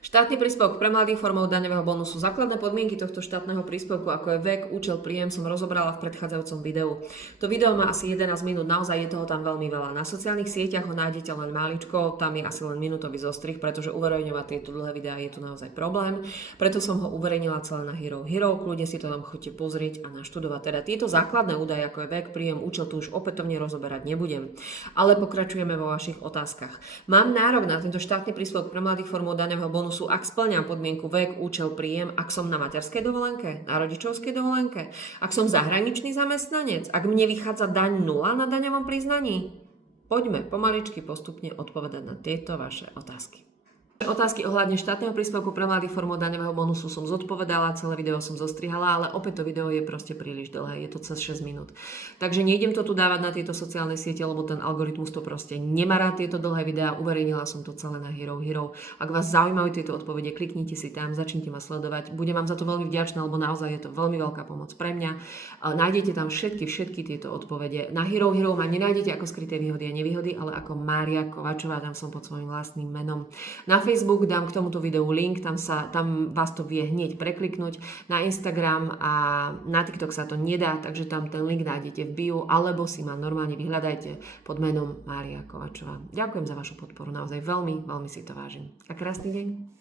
Štátny príspevok pre mladých formou daňového bonusu. Základné podmienky tohto štátneho príspevku, ako je vek, účel, príjem, som rozobrala v predchádzajúcom videu. To video má asi 11 minút, naozaj je toho tam veľmi veľa. Na sociálnych sieťach ho nájdete len maličko, tam je asi len minútový zostrih, pretože uverejňovať tieto dlhé videá je tu naozaj problém. Preto som ho uverejnila celé na Hero Hero, kľudne si to tam chodite pozrieť a naštudovať. Teda tieto základné údaje, ako je vek, príjem, účel, tu už opätovne rozoberať nebudem. Ale pokračujeme vo vašich otázkach. Mám nárok na tento štátny príspevok pre mladých formou daňového bonusu, ak splňam podmienku vek, účel, príjem, ak som na materskej dovolenke, na rodičovskej dovolenke, ak som zahraničný zamestnanec, ak mne vychádza daň 0 na daňovom priznaní? Poďme pomaličky postupne odpovedať na tieto vaše otázky. Otázky ohľadne štátneho príspevku pre mladých formou daňového bonusu som zodpovedala, celé video som zostrihala, ale opäť to video je proste príliš dlhé, je to cez 6 minút. Takže nejdem to tu dávať na tieto sociálne siete, lebo ten algoritmus to proste nemá rád tieto dlhé videá, uverejnila som to celé na Hero Hero. Ak vás zaujímajú tieto odpovede, kliknite si tam, začnite ma sledovať. Budem vám za to veľmi vďačná, lebo naozaj je to veľmi veľká pomoc pre mňa. Nájdete tam všetky tieto odpovede. Na Hero Hero ma nenájdete ako skryté výhody a nevýhody, ale ako Mária Kovačová, tam som pod svojím vlastným menom. Na Facebook dám k tomuto videu link, tam vás to vie hneď prekliknúť. Na Instagram a na TikTok sa to nedá, takže tam ten link nájdete v bio, alebo si ma normálne vyhľadajte pod menom Mária Kovačová. Ďakujem za vašu podporu, naozaj veľmi, veľmi si to vážim. A krásny deň.